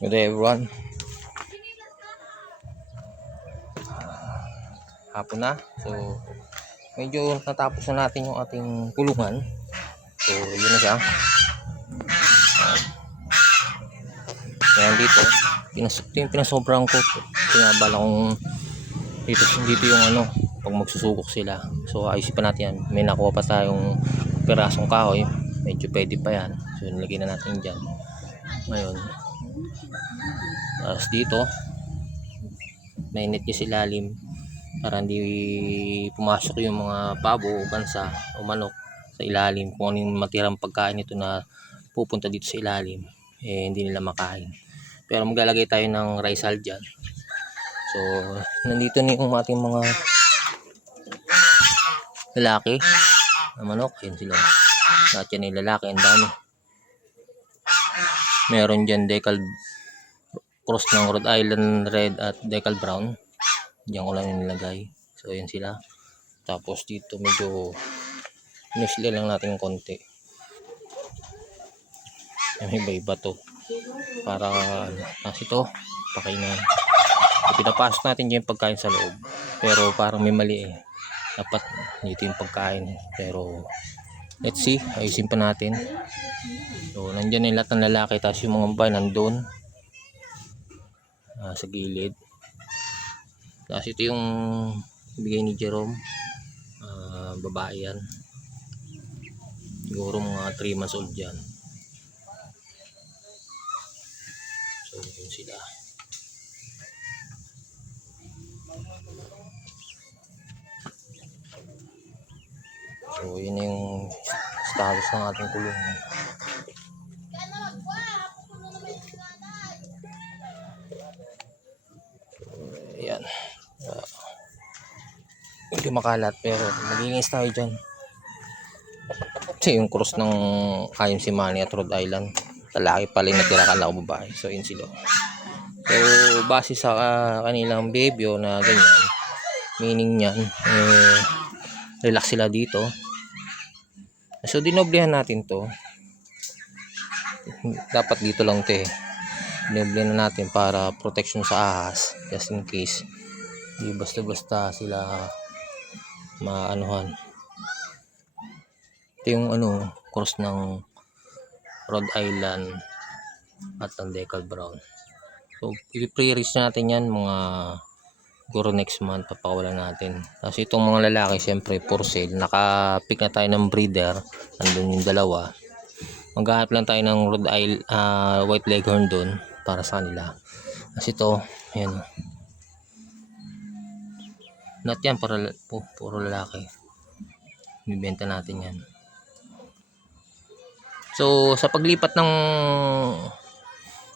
Good day everyone. Hapon na. So, medyo natapos na natin yung ating kulungan. So, yun na siya. Ngayon dito, pinasobrang ko. Pinabala kong dito yung pag magsusukok sila. So, ayusin pa natin yan. May nakuha pa tayong pirasong kahoy. Medyo pwede pa yan. So, nilagay na natin dyan. Ngayon, tapos dito, may net yung ilalim para hindi pumasok yung mga pabo o bansa o manok sa ilalim. Kung ano yung matirang pagkain nito na pupunta dito sa ilalim, hindi nila makain. Pero maglalagay tayo ng risal dyan. So, nandito na yung ating mga lalaki na manok. Yun sila. Lahat yan yung lalaki. Ang dami. Meron dyan decal cross ng Rhode Island Red at decal Brown. Diyan ko lang yung nilagay. So, yun sila. Tapos dito medyo inisli lang natin konti. Yung iba-iba to. Para kasi ito, pakainan. Pinapasok natin dyan yung pagkain sa loob. Pero parang may mali eh. Dapat dito yung pagkain. Pero let's see. Ayusin pa natin. So, nandyan yung lahat ng lalaki. Tapos yung mga babae nandun. Sa gilid. Tapos ito yung bigay ni Jerome. Babae yan. Siguro mga 3 months old yan. So yun sila. So yun yung status ng ating kulungan. Ayan. Hindi makalat pero maglinis tayo dyan. Ito yung cross ng IMC Manny at Rhode Island. Lalaki pala yung natira, kala ko babae. So yun sila. So base sa kanilang behavior na ganyan, meaning nyan relax sila dito. So dinoblehan natin to. Dapat dito lang to eh. Dinoblehan na natin para protection sa ahas, just in case di basta-basta sila maanuhan. Ito yung cross ng Rhode Island at ang decal Brown. So i-pre-raise natin yan mga siguro next month, papakawalan natin. Tapos itong mga lalaki syempre for sale. Naka-pick na tayo ng breeder. Andun yung dalawa. Maghanap lang tayo ng Rhode Island White Leghorn dun para sa kanila. Tapos ito, ayan. Lahat yan puro lalaki. Bibenta natin yan. So sa paglipat ng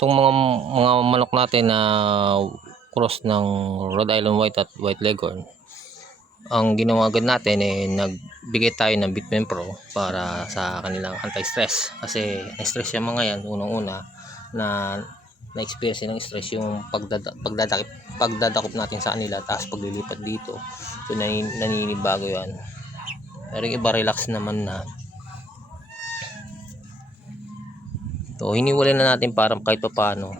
itong mga manok natin na cross ng Rhode Island White at White Leghorn, ang ginawa agad natin nagbigay tayo ng Bitmen Pro para sa kanilang anti-stress. Kasi na-stress yung mga yan unang-una na na-experience ng stress yung pagdadakip natin sa kanila, tapos paglilipat dito. So naninibago yan. Pero yung iba relax naman na. So hiniwalay na natin para kahit pa paano.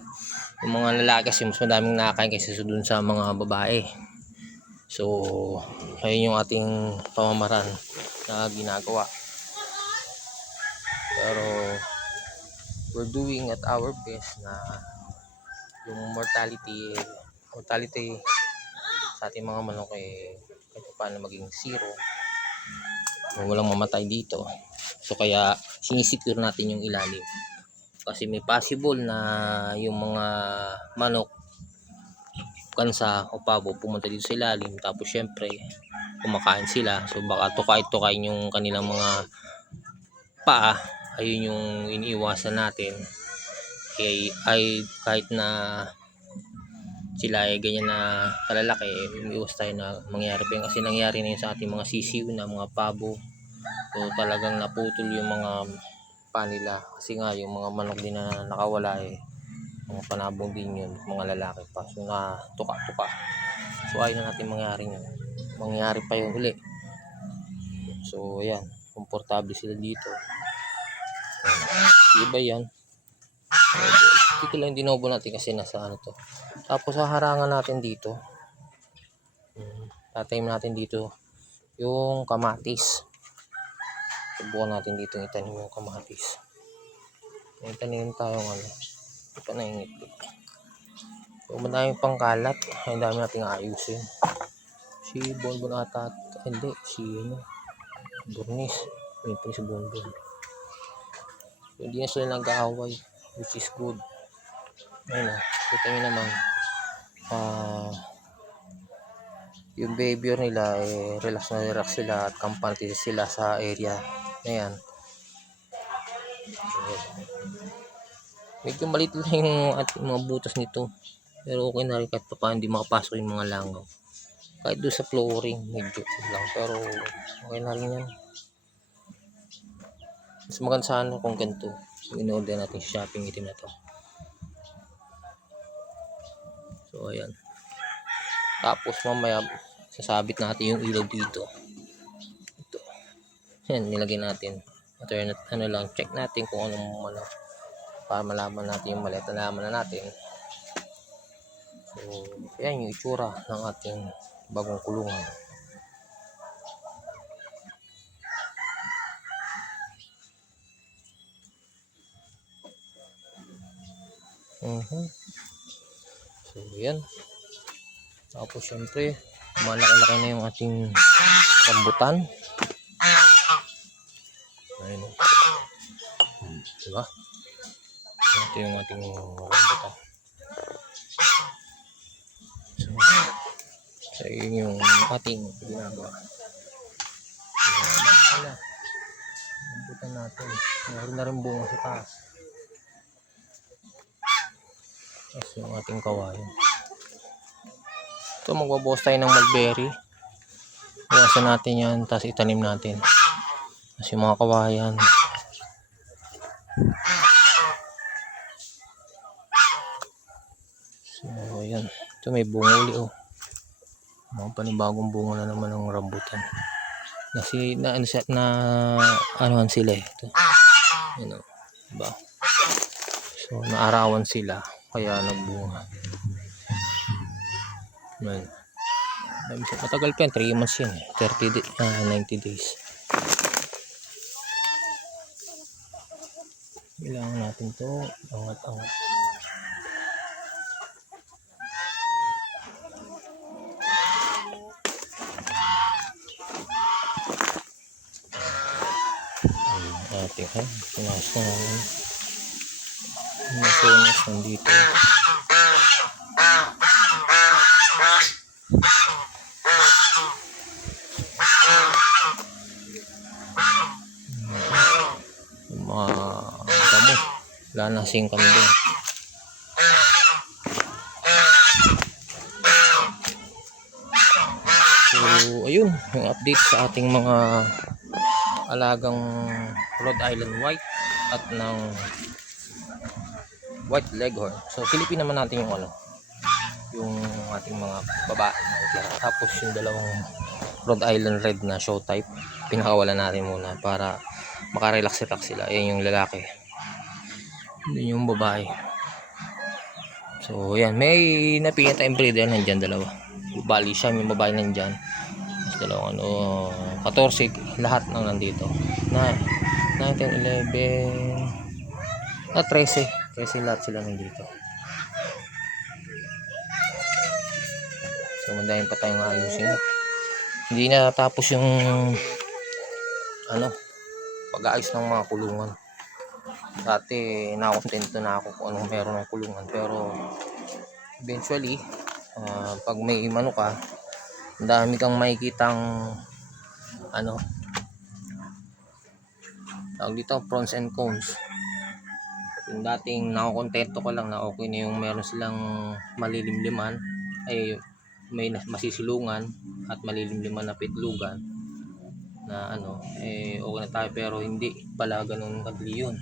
Yung mga lalaki kasi mas madaming nakakain kaysa dun sa mga babae. So ayun yung ating pamamaraan na ginagawa. Pero we're doing at our best na yung mortality sa ating mga manok kahit paano maging zero. Walang mamatay dito. So kaya sinisecure natin yung ilalim. Kasi may possible na yung mga manok, kansa o pabo pumunta dito sa ilalim, tapos syempre kumakain sila. So baka tukay-tukain yung kanilang mga paa. Ayun yung iniiwasan natin. Ay kahit na sila ay ganyan na kalalaki, umiiwas tayo na mangyari pa yun. Kasi nangyari na yun sa ating mga sisiw na mga pabo. So talagang naputol yung mga nila, kasi nga yung mga manok din na nakawala mga panabong din yun, mga lalaki pa, so na tuka-tuka. So ayaw na natin mangyari pa yun uli. So ayan, komportable sila dito. Iba yan. Dito lang dinobo natin kasi nasa ano to. Tapos haharangan natin dito. Tatanim natin dito yung kamatis. Subukan natin dito itanim yung kamatis. May tanim tayong ano. Ito pa nangingit. So, madami pang kalat. Ang dami nating ayusin. Si Bonbon ata. Hindi. Si ano. Burnis. May pa si Bonbon. So, hindi na sila nag-aaway. Which is good. Ayun na. Kita nyo naman. Yung behavior nila relax na relax sila at kampante sila sa area na yan. Medyo maliit lang yung ating mga butas nito, pero okay na rin kahit pa hindi makapasok yung mga langaw. Kahit doon sa flooring medyo lang, pero okay na rin yan. Mas maganda sana kung ganito yung in-order natin sa shopping item na to. So ayan, tapos mamaya sasabit natin yung ilaw dito. Ito. Yan, nilagay natin. Alternate, ano lang, check natin kung anong ano, para malaman natin yung mali at nalaman na natin. So, yan yung itsura ng ating bagong kulungan. So, yan. Tapos, syempre, malaki-laki na yung ating rambutan. Ayun. Diba? Ito yung ating rambutan. So, yun yung ating ginagawa. Rambutan natin. Meron na rin bunga sa taas. Tapos yung ating kawayan. Ito, magbabawas tayo ng mulberry. Iwasan natin yan, tapos itanim natin. Tapos yung mga kawayan. So, ayan. Ito may bunga uli, oh. Mga panibagong bunga na naman ng rambutan. Kasi anuhan sila eh. Ito. You know, diba? So, naarawan sila. Kaya nagbunga. Ayan. Matagal pa yan. 3 months yan eh. 90 days. Kailangan natin to angat-angat. Ating pinas na namin. Masunis nandito. Yung mga damo. Wala na sing kambing. So, ayun. Yung update sa ating mga alagang Rhode Island White at ng White Leghorn. So, silipin naman natin yung ano, yung ating mga babae. Tapos yung dalawang Rhode Island Red na show type, pinakawalan natin muna para makarelax-relax sila. Ayan yung lalaki. Yun yung babae. So, ayan. May napili tayong breeder. Nandyan dalawa. Bali siya, yung babae nandyan. Tapos dalawang 14. Lahat ng nandito. 9, 10, 11. 13. 13 lahat sila nandito. So, mandahin pa tayong ayusin. Hindi na tapos yung pag-aayos ng mga kulungan. Dati nakontento na ako kung anong meron ng kulungan, pero eventually pag may imano ka, ang dami kang makikitang tawag dito, pros and cons. Yung dating nakokontento ko lang na okay na yung meron silang malilimliman, ay may masisilungan at malilimliman na pitlugan na okay na tayo, pero hindi pala ganun kadali yun.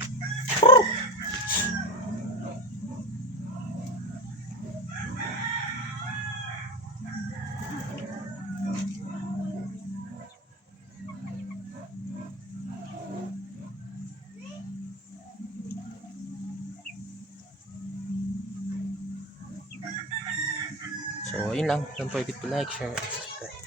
So, yun lang. Don't forget to like, share, and subscribe.